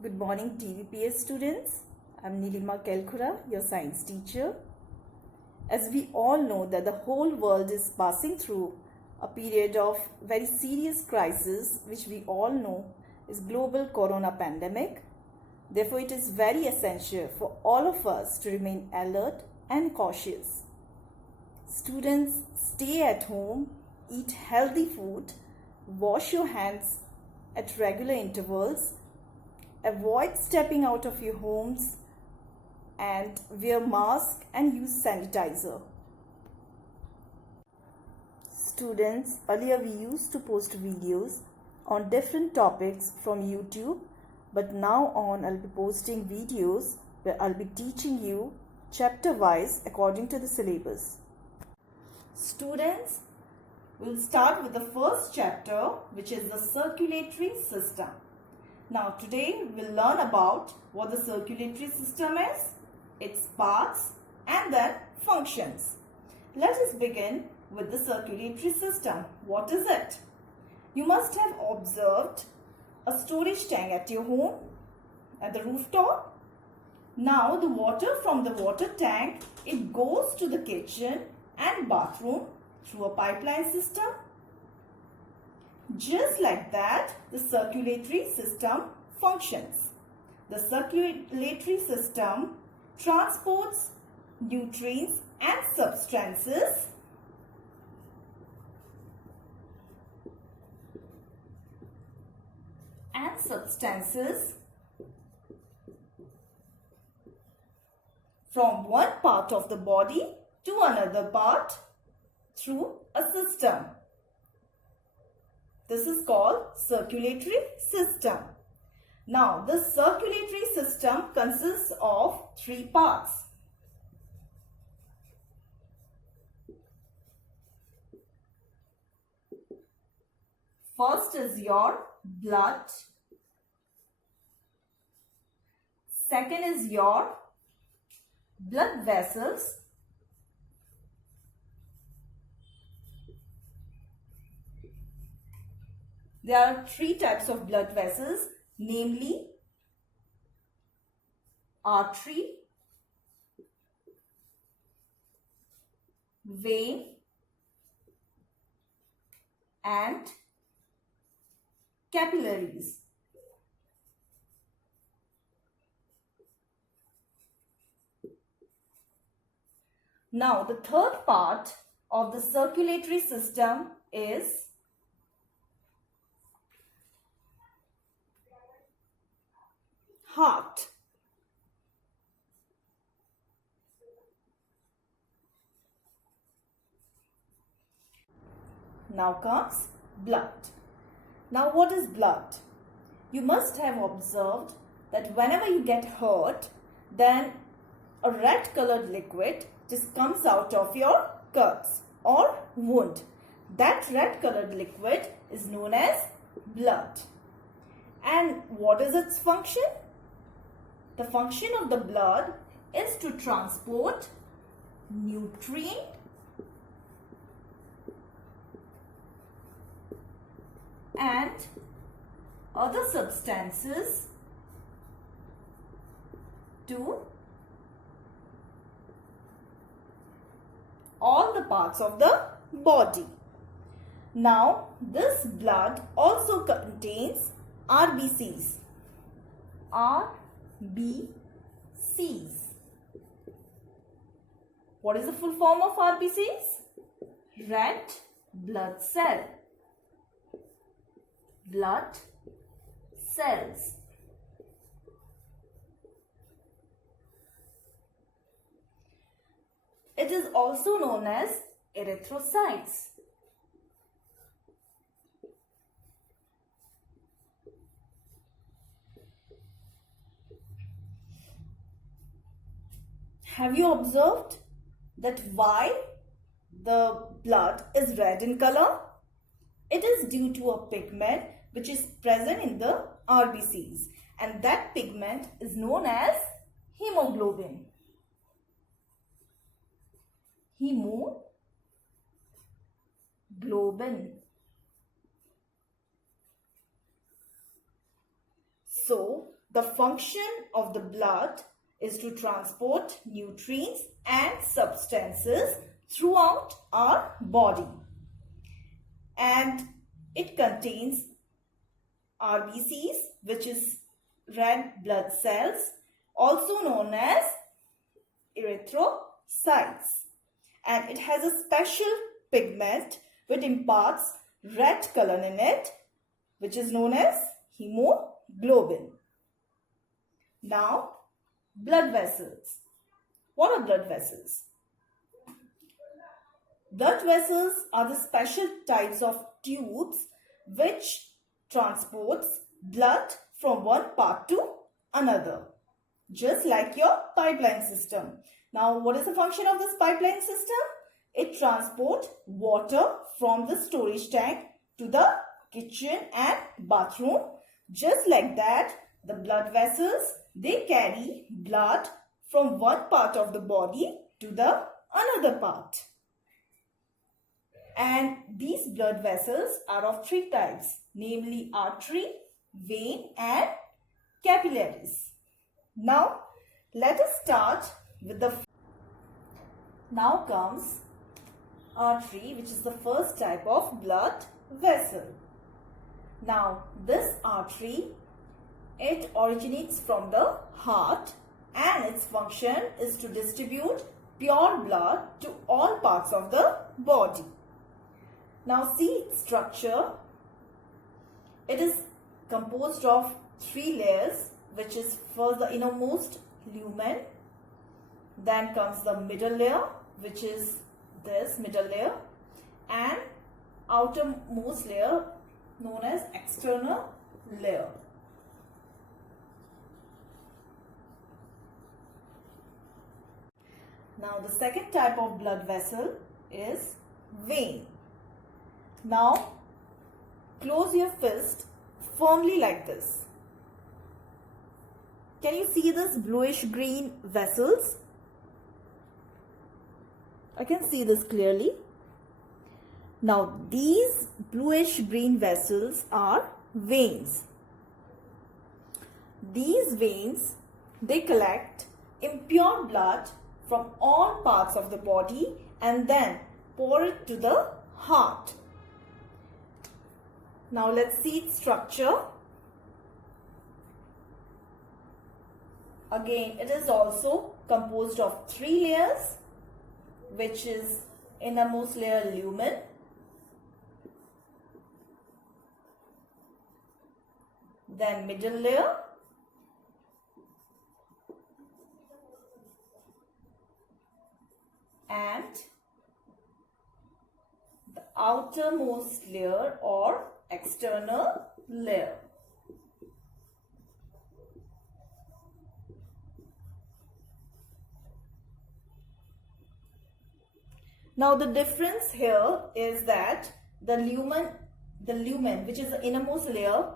Good morning TVPS students. I'm Neelima Kailkhura, your science teacher. As we all know that the whole world is passing through a period of very serious crisis, which we all know is global corona pandemic. Therefore, it is very essential for all of us to remain alert and cautious. Students, stay at home, eat healthy food, wash your hands at regular intervals, avoid stepping out of your homes, and wear mask and use sanitizer. Students, earlier we used to post videos on different topics from YouTube, but now on I'll be posting videos where I'll be teaching you chapter wise according to the syllabus. Students, we'll start with the first chapter, which is the circulatory system. Now today we'll learn about what the circulatory system is, its parts and then functions. Let us begin with the circulatory system. What is it? You must have observed a storage tank at your home, at the rooftop. Now the water from the water tank, it goes to the kitchen and bathroom through a pipeline system. Just like that, the circulatory system functions. The circulatory system transports nutrients and substances from one part of the body to another part through a system. This is called circulatory system. Now, the circulatory system consists of three parts. First is your blood. Second is your blood vessels. There are three types of blood vessels, namely artery, vein, and capillaries. Now, the third part of the circulatory system is heart. Now comes blood. Now what is blood? You must have observed that whenever you get hurt, then a red colored liquid just comes out of your cuts or wound. That red colored liquid is known as blood. And what is its function? The function of the blood is to transport nutrient and other substances to all the parts of the body. Now, this blood also contains RBCs. RBCs. What is the full form of RBCs? Red blood cell. Blood cells. It is also known as erythrocytes. Have you observed that why the blood is red in color? It is due to a pigment which is present in the RBCs, and that pigment is known as hemoglobin. Hemoglobin. So, the function of the blood is to transport nutrients and substances throughout our body. And it contains RBCs, which is red blood cells, also known as erythrocytes. And it has a special pigment which imparts red color in it, which is known as hemoglobin. Now, blood vessels. What are blood vessels? Blood vessels are the special types of tubes which transports blood from one part to another, just like your pipeline system. Now, what is the function of this pipeline system? It transports water from the storage tank to the kitchen and bathroom. Just like that, the blood vessels, they carry blood from one part of the body to the another part. And these blood vessels are of three types, namely artery, vein and capillaries. Now, let us start with the... Now comes artery, which is the first type of blood vessel. Now, this artery, it originates from the heart and its function is to distribute pure blood to all parts of the body. Now, see its structure. It is composed of three layers, which is first the innermost lumen, then comes the middle layer, which is this middle layer, and outermost layer known as external layer. Now, the second type of blood vessel is vein. Now, close your fist firmly like this. Can you see this bluish green vessels? I can see this clearly. Now, these bluish green vessels are veins. These veins, they collect impure blood from all parts of the body and then pour it to the heart. Now, let's see its structure. Again, it is also composed of three layers, which is innermost layer lumen, then middle layer, and the outermost layer or external layer. Now, the difference here is that the lumen, which is the innermost layer,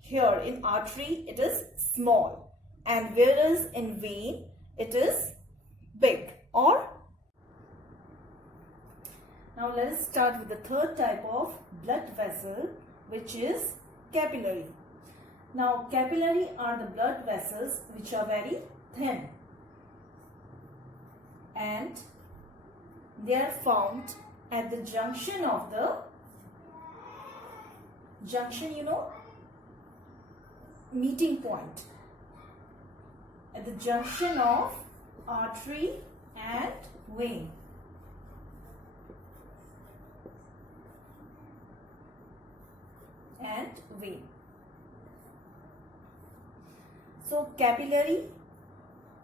here in artery it is small, and whereas in vein it is big. Now, let us start with the third type of blood vessel, which is capillary. Now, capillary are the blood vessels which are very thin, and they are found at the junction of the meeting point, at the junction of artery and vein. So, capillary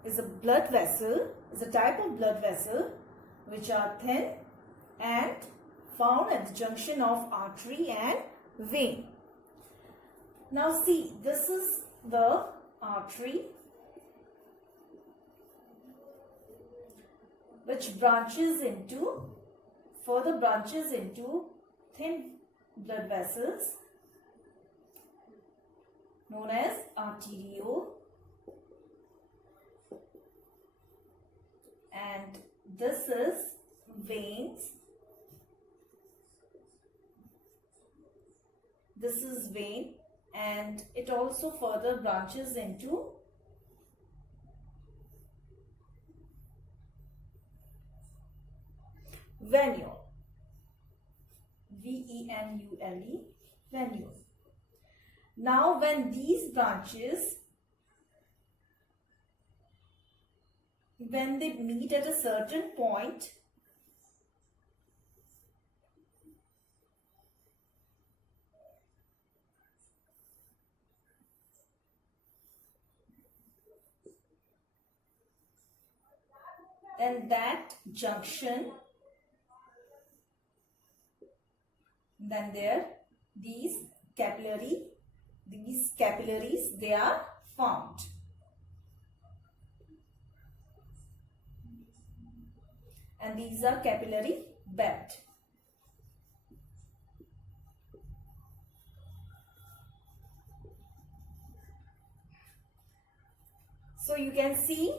is a blood vessel, is a type of blood vessel which are thin and found at the junction of artery and vein. Now, see, this is the artery which further branches into thin blood vessels known as arteriole, and this is veins. This is vein, and it also further branches into venule. venule, venule. Now when these branches, when they meet at a certain point, then that junction, then these capillaries, they are formed. And these are capillary bed. So you can see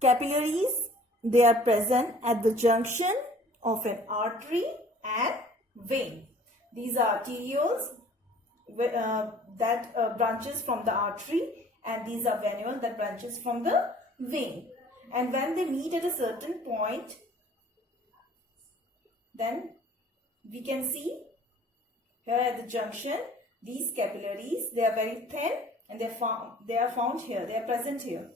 capillaries, they are present at the junction of an artery and vein. These are arterioles that branches from the artery, and these are venule that branches from the vein. And when they meet at a certain point, then we can see here at the junction, these capillaries, they are very thin and they are found here, they are present here.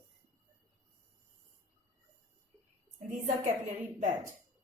And these are capillary bed.